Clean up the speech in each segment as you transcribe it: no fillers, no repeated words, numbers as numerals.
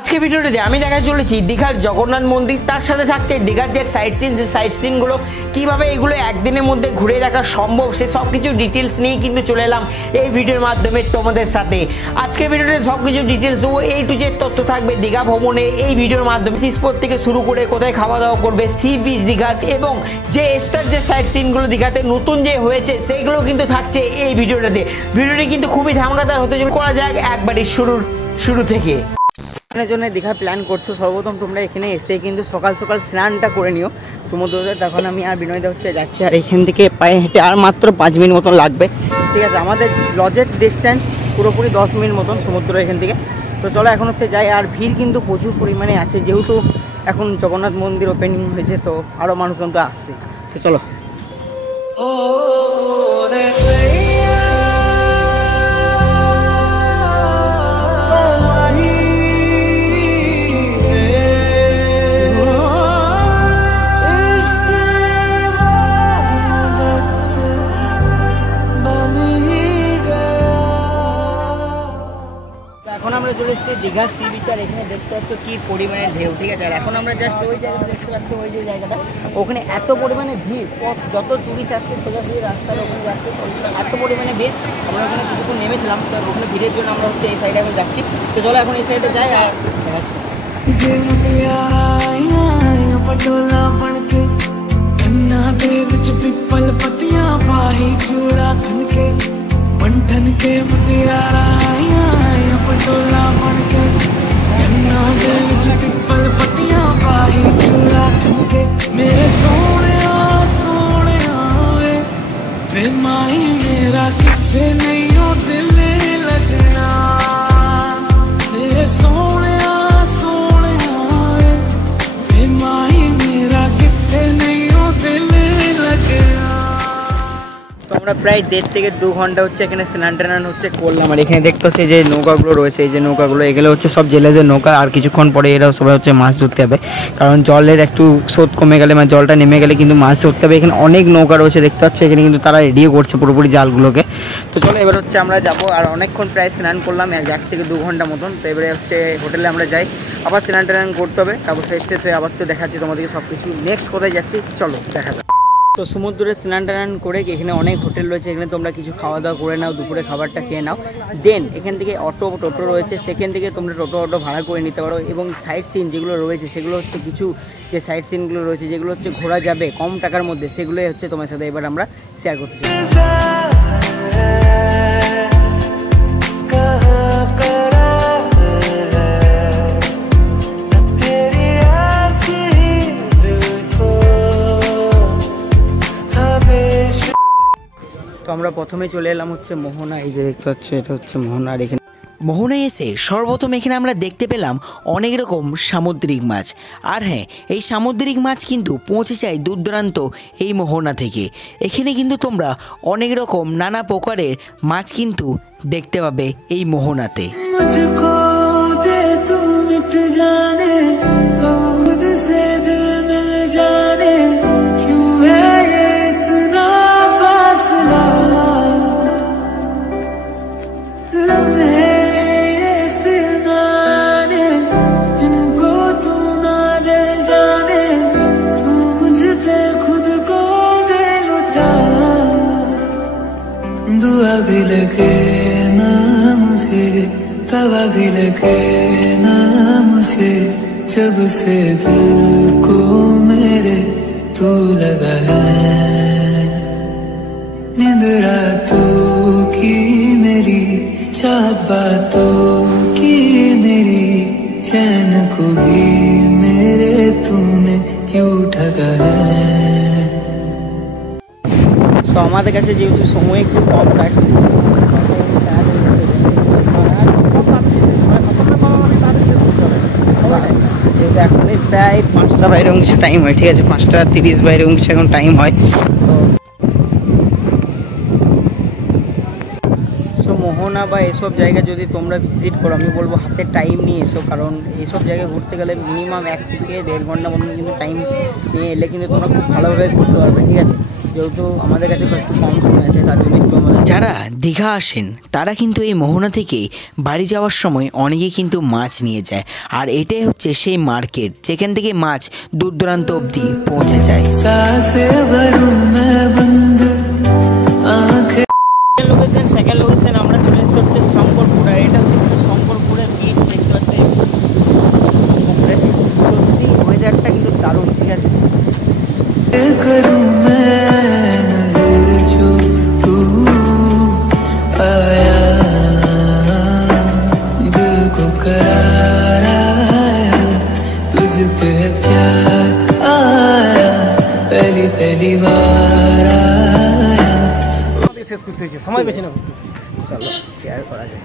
আজকে ভিডিওটিতে আমি দেখা চলেছি দীঘার জগন্নাথ মন্দির, তার সাথে থাকছে দীঘার যে সাইট সিনগুলো কীভাবে এগুলো একদিনের মধ্যে ঘুরে দেখা সম্ভব সে সব কিছু ডিটেলস নিয়েই কিন্তু চলে এলাম এই ভিডিওর মাধ্যমে তোমাদের সাথে। আজকে ভিডিওতে সব কিছু ডিটেলস ও এই টু জেড তথ্য থাকবে দীঘা ভ্রমণের এই ভিডিওর মাধ্যমে। স্পট থেকে শুরু করে কোথায় খাওয়া দাওয়া করবে, সি বিচ দীঘার এবং যে এক্সট্রা যে সাইট সিনগুলো দীঘাতে নতুন যে হয়েছে সেইগুলো কিন্তু থাকছে এই ভিডিওটাতে। ভিডিওটি কিন্তু খুবই ধামাকাদার হতে চলে। করা যাক একবারই শুরু থেকে। জন্য দীঘা প্ল্যান করছো, সর্বপ্রথম তোমরা এখানে এসে কিন্তু সকাল সকাল স্নানটা করে নিও সমুদ্রতে। তখন আমি আর বিনয়দা হচ্ছে যাচ্ছি, আর এখান থেকে পায়ে হেঁটে আর মাত্র 5 মিনিট মতন লাগবে, ঠিক আছে। আমাদের লজের ডিস্ট্যান্স পুরোপুরি 10 মিনিট মতন সমুদ্র এখান থেকে। তো চলো এখন হচ্ছে যাই। আর ভিড় কিন্তু প্রচুর পরিমাণে আছে, যেহেতু এখন জগন্নাথ মন্দির ওপেনিং হয়েছে, তো আরও মানুষজন তো আসছে। তো চলো। এখন আমরা চলে এসেছি দীঘা সি বিচ, আর এখানে দেখতে পাচ্ছ কি পরিমাণে ঢেউ, ঠিক আছে। আর এখন আমরা জাস্ট ওই জায়গাটা দেখতে পাচ্ছি, ওই যে জায়গাটা ওখানে এত পরিমাণে ভিড়, যত টুরিস্ট আসছে সোজাসুজি রাস্তার ওখানে যাচ্ছে, এত পরিমাণে ভিড়। আমরা ওখানে কিছুক্ষণ নেমেছিলাম, তো ওখানে ভিড়ের জন্য আমরা হচ্ছে এই সাইডে এখন যাচ্ছি। তো চলো এখন এই সাইডে যাই আর দেখাচ্ছি। पंठन के मुटियारा आया पटोला बन के गन्ना दे विच पिपल पत्तियां पाही चूड़ा खन के मेरे सोने वे माई मेरा किथे नहीं हो दिल लगना मेरे सोने वे माई मेरा किथे नहीं हो दिल लगना। তো আমরা প্রায় 1.5 থেকে 2 ঘন্টা হচ্ছে এখানে স্নান টান হচ্ছে করলাম। আর এখানে দেখতে হচ্ছে যে নৌকাগুলো রয়েছে, এই যে নৌকাগুলো, এগুলো হচ্ছে সব জেলেদের নৌকা। আর কিছুক্ষণ পরে এরা সবাই হচ্ছে মাছ ধরতে হবে, কারণ জলের একটু স্রোত কমে গেলে মানে জলটা নেমে গেলে কিন্তু মাছ ধরতে হবে। এখানে অনেক নৌকা রয়েছে দেখতে পাচ্ছি, এখানে কিন্তু তারা রেডিও করছে পুরোপুরি জালগুলোকে। তো চলো এবার হচ্ছে আমরা যাবো। আর অনেকক্ষণ প্রায় স্নান করলাম, 1 থেকে 2 ঘন্টা মতন। তো এবারে হচ্ছে হোটেলে আমরা যাই, আবার স্নান টান করতে হবে, তারপর ফ্রেশ হয়ে আবার তো দেখাচ্ছি তোমাদেরকে সব কিছু। নেক্সট কোথায় যাচ্ছি চলো দেখা যাক। তো সমুদ্রে স্নান টান করে এখানে অনেক হোটেল রয়েছে, এখানে তোমরা কিছু খাওয়া দাওয়া করে নাও, দুপুরে খাবারটা খেয়ে নাও। দেন এখান থেকে টোটো রয়েছে, সেখান থেকে তোমরা টোটো ভাড়া করে নিতে পারো। এবং সাইট সিন যেগুলো রয়েছে সেগুলো হচ্ছে কিছু যে সাইট সিনগুলো রয়েছে যেগুলো হচ্ছে ঘোরা যাবে কম টাকার মধ্যে, সেগুলোই হচ্ছে তোমার সাথে এবার আমরা শেয়ার করতে চাই। আমরা প্রথমে চলে এলাম হচ্ছে মোহনা, এই যে দেখতে পাচ্ছ এটা হচ্ছে মোহনা। আর এখানে মোহনায় এসে সর্বপ্রথম এখানে আমরা দেখতে পেলাম অনেক রকম সামুদ্রিক মাছ। আর হ্যাঁ, এই সামুদ্রিক মাছ কিন্তু পৌঁছে যায় দূর দূরান্ত এই মোহনা থেকে। এখানে কিন্তু তোমরা অনেক রকম নানা প্রকারের মাছ কিন্তু দেখতে পাবে এই মোহনাতে। दुआ भी लगे ना मुझे, तवा भी लगे ना मुझे, जब से दिल को मेरे तू लगा है। नींद रातों की मेरी, चाहत बातों की मेरी, चैन को भी मेरे तूने क्यों ठगा है। তো আমাদের কাছে যেহেতু সময় একটু কম কাটছে, যেহেতু এখন প্রায় 5টা বাইরে অংশে টাইম হয়, ঠিক আছে, 5:30 বাইরে অংশে এখন টাইম হয়। তো মোহনা বা এসব জায়গা যদি তোমরা ভিজিট করো, আমি বলবো হাতে টাইম নিয়ে এসো, কারণ এইসব জায়গায় ঘুরতে গেলে মিনিমাম 1 থেকে 1.5 ঘন্টা মতন কিন্তু টাইম নিয়ে এলে কিন্তু তোমরা খুব ভালোভাবে ঘুরতে পারবে, ঠিক আছে। যেহেতু আমাদের কাছে একটু কম সময় আছে তার জন্য একটু আমরা যারা দীঘা আসেন তারা কিন্তু এই মোহনা থেকে বাড়ি যাওয়ার সময় অনেকে কিন্তু মাছ নিয়ে যায়, আর এটাই হচ্ছে সেই মার্কেট যেখান থেকে মাছ দূর দূরান্ত অবধি পৌঁছে যায়। সেকেন্ড লোকেশন আমরা চলে এসেছি হচ্ছে শঙ্করপুর, আর এটা হচ্ছে শঙ্করপুরের বিচ দেখতে পাচ্ছি। সত্যি ওয়েদারটা কিন্তু দারুণ, ঠিক আছে। শেষ করতে হয়েছে, সময় বেশি না, চলো শেয়ার করা যায়।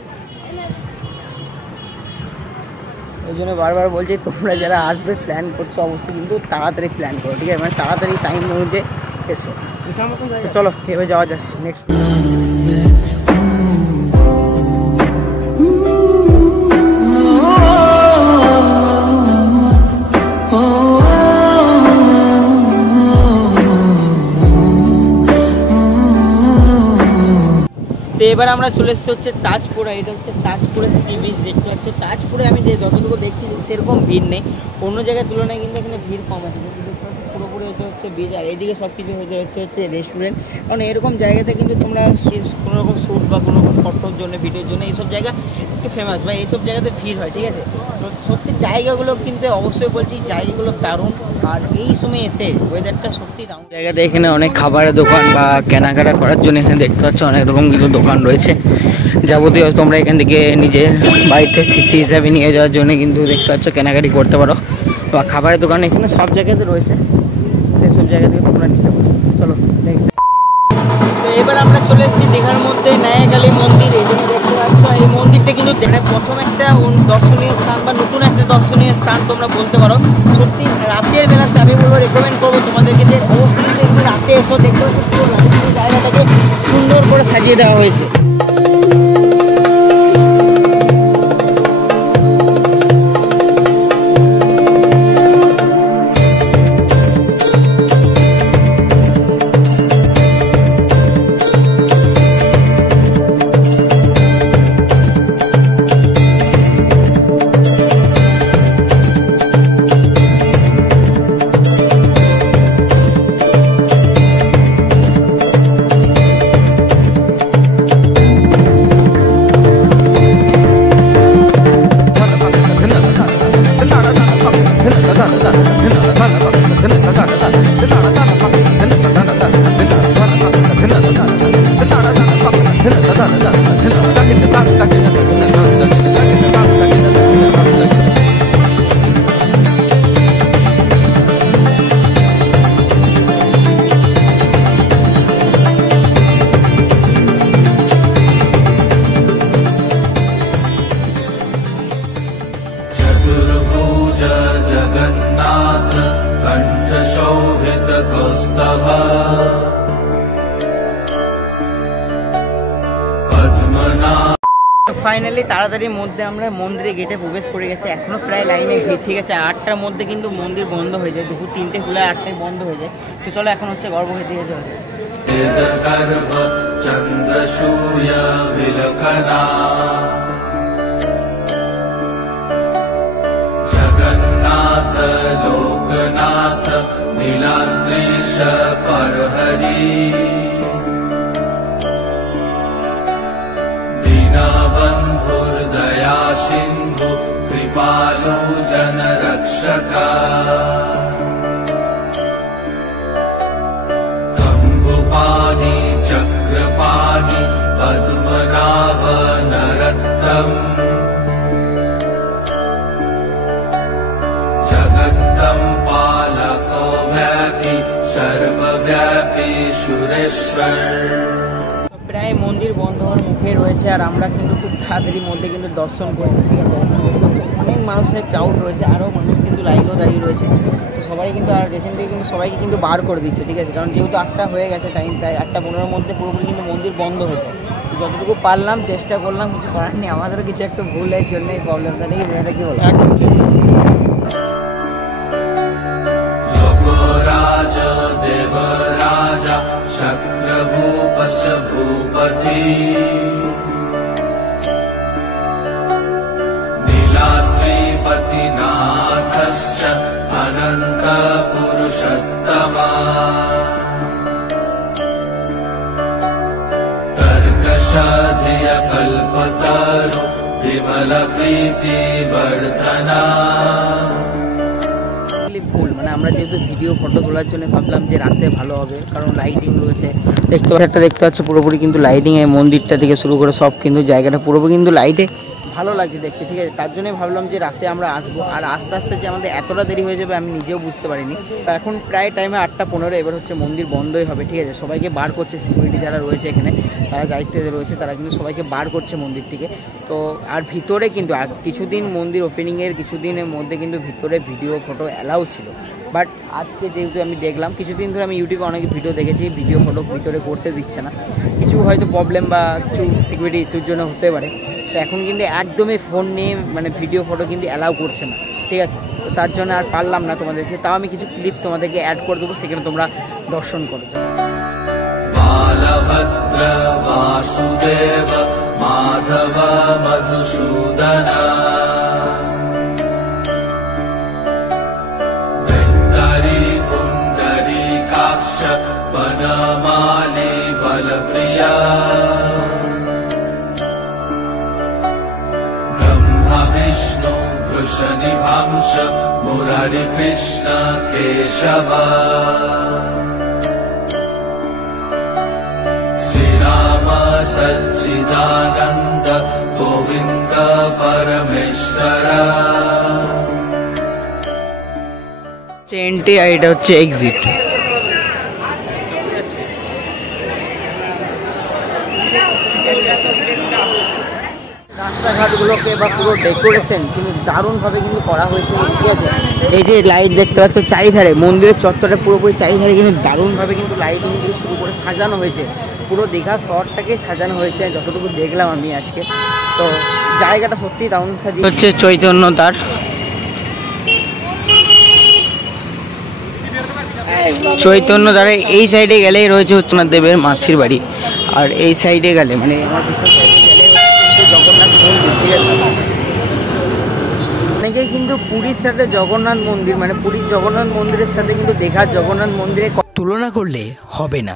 ওই জন্য বারবার বলছি তোমরা যারা আসবে প্ল্যান করছো অবশ্যই কিন্তু তাড়াতাড়ি প্ল্যান করো, ঠিক আছে, মানে তাড়াতাড়ি টাইম অনুযায়ী এসো। চলো এবার যাওয়া যায় নেক্সট। তো এবার আমরা চলে এসেছি হচ্ছে তাজপুরে। এটা হচ্ছে তাজপুরের সি বিচ দেখতে পাচ্ছি। তাজপুরে আমি যে যতটুকু দেখছি সেরকম ভিড় নেই, অন্য জায়গার তুলনায় কিন্তু এখানে ভিড় কম আছে। পুরোপুরি হচ্ছে হচ্ছে বিচ, আর এদিকে সব কিছু হচ্ছে রেস্টুরেন্ট। কারণ এরকম জায়গাতে কিন্তু তোমরা কোনো রকম শ্যুট বা কোনো রকম ফটোর জন্য ভিডিওর জন্য এইসব জায়গা একটু ফেমাস, বা এইসব জায়গাতে ভিড় হয়, ঠিক আছে। তো সত্যি জায়গাগুলো কিন্তু অবশ্যই বলছি জায়গাগুলো দারুণ, আর এই সময় এসে ওয়েদারটা সত্যি দারুণ। জায়গাতে এখানে অনেক খাবারের দোকান বা কেনাকাটা করার জন্য এখানে দেখতে পাচ্ছ অনেক রকম কিন্তু দোকান রয়েছে। যাবতীয় তোমরা এখান থেকে নিজের বাড়িতে স্মৃতি হিসাবে নিয়ে যাওয়ার জন্য কিন্তু দেখতে পাচ্ছ কেনাকাটি করতে পারো, বা খাবারের দোকান এখানে সব জায়গাতে রয়েছে, সেসব জায়গা থেকে তোমরা নিতে পারো। চলো নেক্সট। তো এবার আমরা চলে এসেছি দীঘার মধ্যে নায়াকালী মন্দির। এই জন্য দেখতে পাচ্ছ এই মন্দিরটা কিন্তু প্রথম একটা দর্শনীয় স্থান বা নতুন একটা দর্শনীয় স্থান তোমরা বলতে পারো। সত্যি রাতের বেলাতে আমি বলবো, রেকমেন্ড করবো তোমাদেরকে যে অবশ্যই একটু রাতে এসো, দেখতে পাচ্ছ পুরো রাতে জায়গাটাকে সুন্দর করে সাজিয়ে দেওয়া হয়েছে। जगन्नाथ कंठ शोभित कौस्तभ पद्मनाभ। ফাইনালি তাড়াতাড়ির মধ্যে আমরা মন্দিরে গেটে প্রবেশ করে গেছি। এখনো প্রায় লাইনে ভিড়, ঠিক আছে। 8টার মধ্যে কিন্তু মন্দির বন্ধ হয়ে যায়, দুপুর 3টে খুলে 8টায় বন্ধ হয়ে যায়। তো চলো এখন হচ্ছে গর্ভগৃহে যেতে হবে। जगन्नाथ लोकनाथ नीलाद्रीश परहरि दीनबन्धुर्दया सिन्धु कृपालु जनरक्षका कम्बुपाणि चक्रपाणि पद्मनाभ नरत्तम जगत्तं पालको व्यापी सर्वव्यापी सुरेश्वर। প্রায় মন্দির বন্ধ হওয়ার মুখে রয়েছে, আর আমরা কিন্তু খুব তাড়াতাড়ির মধ্যে কিন্তু দর্শন করি, ঠিক আছে। অনেক মানুষের ক্রাউড রয়েছে, আরও মানুষ কিন্তু লাইনও দাঁড়িয়ে রয়েছে। তো সবাই কিন্তু আর এখান থেকে কিন্তু সবাইকে কিন্তু বার করে দিচ্ছে, ঠিক আছে। কারণ যেহেতু 8টা হয়ে গেছে টাইম, প্রায় 8:15-র মধ্যে পুরোপুরি কিন্তু মন্দির বন্ধ হয়ে যায়। যতটুকু পারলাম চেষ্টা করলাম, কিছু করার নেই, আমাদেরও কিছু একটা ভুলের জন্য এই প্রবলেমটা নেই। এটা কি বলো? लोको राजा देवराजा रूपश्च भूपति नीलाद्रिपतिनाथश्च अनन्तपुरुषोत्तमा तर्कशधियकल्पतरु विमलप्रीतिवर्धना। ভুল মানে আমরা যেহেতু ভিডিও ফটো তোলার জন্য ভাবলাম যে রাতে ভালো হবে, কারণ লাইটিং রয়েছে দেখতে পাচ্ছ পুরোপুরি কিন্তু লাইটিং, এই মন্দিরটা থেকে শুরু করে সব কিন্তু জায়গাটা পুরোপুরি কিন্তু লাইটে ভালো লাগছে দেখতে, ঠিক আছে। তার জন্যই ভাবলাম যে রাতে আমরা আসবো, আর আস্তে আস্তে যে আমাদের এতটা দেরি হয়ে যাবে আমি নিজেও বুঝতে পারিনি। এখন প্রায় টাইমে 8:15, এবার হচ্ছে মন্দির বন্ধই হবে, ঠিক আছে। সবাইকে বার করছে, সিকিউরিটি যারা রয়েছে এখানে তারা দায়িত্বে রয়েছে, তারা কিন্তু সবাইকে বার করছে মন্দির থেকে। তো আর ভিতরে কিন্তু কিছুদিন মন্দির ওপেনিংয়ের কিছুদিনের মধ্যে কিন্তু ভিতরে ভিডিও ফটো অ্যালাউ ছিল, বাট আজকে যেহেতু আমি দেখলাম, কিছুদিন ধরে আমি ইউটিউবে অনেক ভিডিও দেখেছি ভিডিও ফটো ভিতরে করতে দিচ্ছে না, কিছু হয়তো প্রবলেম বা কিছু সিকিউরিটি ইস্যুর জন্য হতে পারে। তো এখন কিন্তু একদমই ফোন নিয়ে মানে ভিডিও ফটো কিন্তু অ্যালাউ করছে না, ঠিক আছে। তো তার জন্য আর পারলাম না তোমাদেরকে, তাও আমি কিছু ক্লিপ তোমাদেরকে অ্যাড করে দেবো, সেখানে তোমরা দর্শন করো। বালভদ্র বাসুদেব মাধব মধুসূদনা ধরি পুণ্ডরীকাক্ষ বনমালী বলপ্রিয়া ব্রহ্মা বিষ্ণু ভূষণিভাংশ মুরারি কৃষ্ণ কেশব श्रीराम सच्चिदानंद गोविंद परमेश्वर। এন্ট্রি আর এটা হচ্ছে এক্সিট। রাস্তাঘাটগুলোকে বা পুরো ডেকোরেশন কিন্তু দারুণভাবে কিন্তু করা হয়েছে, ঠিক আছে। এই যে লাইট দেখতে পাচ্ছ চারিধারে, মন্দিরের চত্বরে পুরোপুরি চারিধারে কিন্তু দারুণভাবে কিন্তু লাইটিং দিয়ে শুরু করে সাজানো হয়েছে, পুরো দীঘা শহরটাকে সাজানো হয়েছে যতটুকু দেখলাম আমি আজকে। তো জায়গাটা সত্যিই দারুণ সাজিয়ে হচ্ছে চৈতন্য তার। চৈতন্য দ্বারা এই সাইডে গেলেই রয়েছে হচ্ছে না দেবের মাসির বাড়ি, আর এই সাইডে গেলে মানে জগন্নাথ মন্দির। অনেকেই কিন্তু পুরীর সাথে জগন্নাথ মন্দির মানে পুরীর জগন্নাথ মন্দিরের সাথে কিন্তু দীঘার জগন্নাথ মন্দিরে তুলনা করলে হবে না,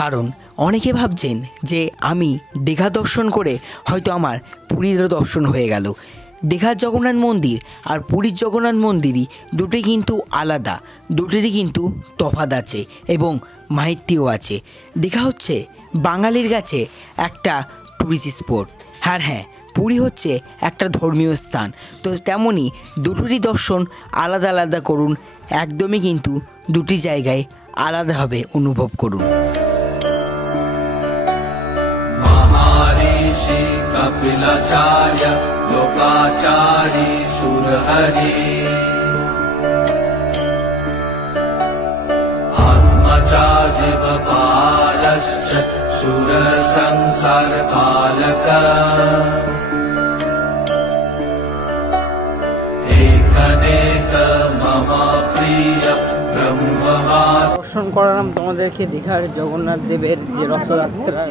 কারণ অনেকে ভাবছেন যে আমি দীঘা দর্শন করে হয়তো আমার পুরীরও দর্শন হয়ে গেল। দীঘার জগন্নাথ মন্দির আর পুরীর জগন্নাথ মন্দিরই দুটোই কিন্তু আলাদা, দুটোরই কিন্তু তফাৎ আছে এবং মাহিত্যও আছে। দীঘা হচ্ছে বাঙালির কাছে একটা টুরিস্ট স্পট, আর হ্যাঁ পুরী হচ্ছে একটা ধর্মীয় স্থান। তো তেমনই দুটোরই দর্শন আলাদা আলাদা করুন, একদমই কিন্তু দুটি জায়গায় আলাদাভাবে অনুভব করুন। महर्षि कपिलाचार्य लोकाचारी सुरहरि आत्मजा जीवपालश्च सुर संसार पालक एकनेक मम प्रिय ब्रह्मवा। দর্শন করালাম তোমাদেরকে দীঘার জগন্নাথ দেবের যে রথযাত্রা,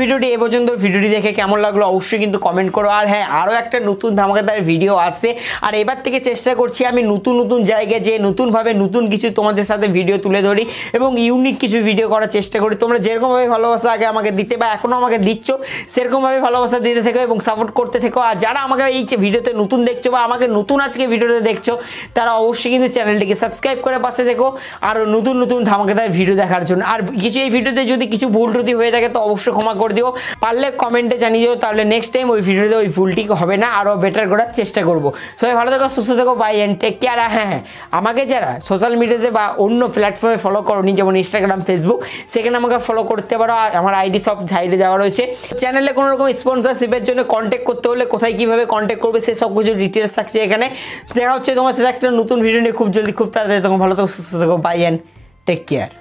ভিডিওটি এ পর্যন্ত। ভিডিওটি দেখে কেমন লাগলো অবশ্যই কিন্তু কমেন্ট করো। আর হ্যাঁ, আরও একটা নতুন ধামাকাদার ভিডিও আসছে, আর এবার থেকে চেষ্টা করছি আমি নতুন নতুন জায়গায় যে নতুনভাবে নতুন কিছু তোমাদের সাথে ভিডিও তুলে ধরি এবং ইউনিক কিছু ভিডিও করার চেষ্টা করি। তোমরা যেরকমভাবে ভালোবাসা আগে আমাকে দিতে বা এখনও আমাকে দিচ্ছ, সেরকমভাবে ভালোবাসা দিতে থেকো এবং সাপোর্ট করতে থেকো। আর যারা আমাকে এই ভিডিওতে নতুন দেখছো বা আমাকে নতুন আজকে ভিডিওতে দেখছো, তারা অবশ্যই কিন্তু চ্যানেলটিকে সাবস্ক্রাইব করে পাশে থেকো আরও নতুন নতুন ধামাকাদার ভিডিও দেখার জন্য। আর কিছু এই ভিডিওতে যদি কিছু ভুল ত্রুটি হয়ে থাকে তো অবশ্যই ক্ষমা করে দিও, পারলে কমেন্টে জানিয়ে দিও, তাহলে নেক্সট টাইম ওই ভিডিওতে ওই ভুলটি হবে না, আরও বেটার করার চেষ্টা করব। সবাই ভালো থেকো, সুস্থ থেকো, বাই অ্যান্ড টেক কেয়ার। হ্যাঁ, আমাকে যারা সোশ্যাল মিডিয়াতে বা অন্য প্ল্যাটফর্মে ফলো করোনি, যেমন ইনস্টাগ্রাম, ফেসবুক, সেখানে আমাকে ফলো করতে পারো। আমার আইডি সব সাইডে দেওয়া রয়েছে। চ্যানেলে কোনো রকম স্পন্সরশিপের জন্য কন্ট্যাক্ট করতে হলে কোথায় কীভাবে কন্ট্যাক্ট করবে সে সব কিছু ডিটেলস থাকছে এখানে। দেখা হচ্ছে তোমার সাথে একটা নতুন ভিডিও নিয়ে খুব জলদি, খুব তাড়াতাড়ি। তখন ভালো থেকো, সুস্থ থেকো, বাই অ্যান্ড টেক কেয়ার।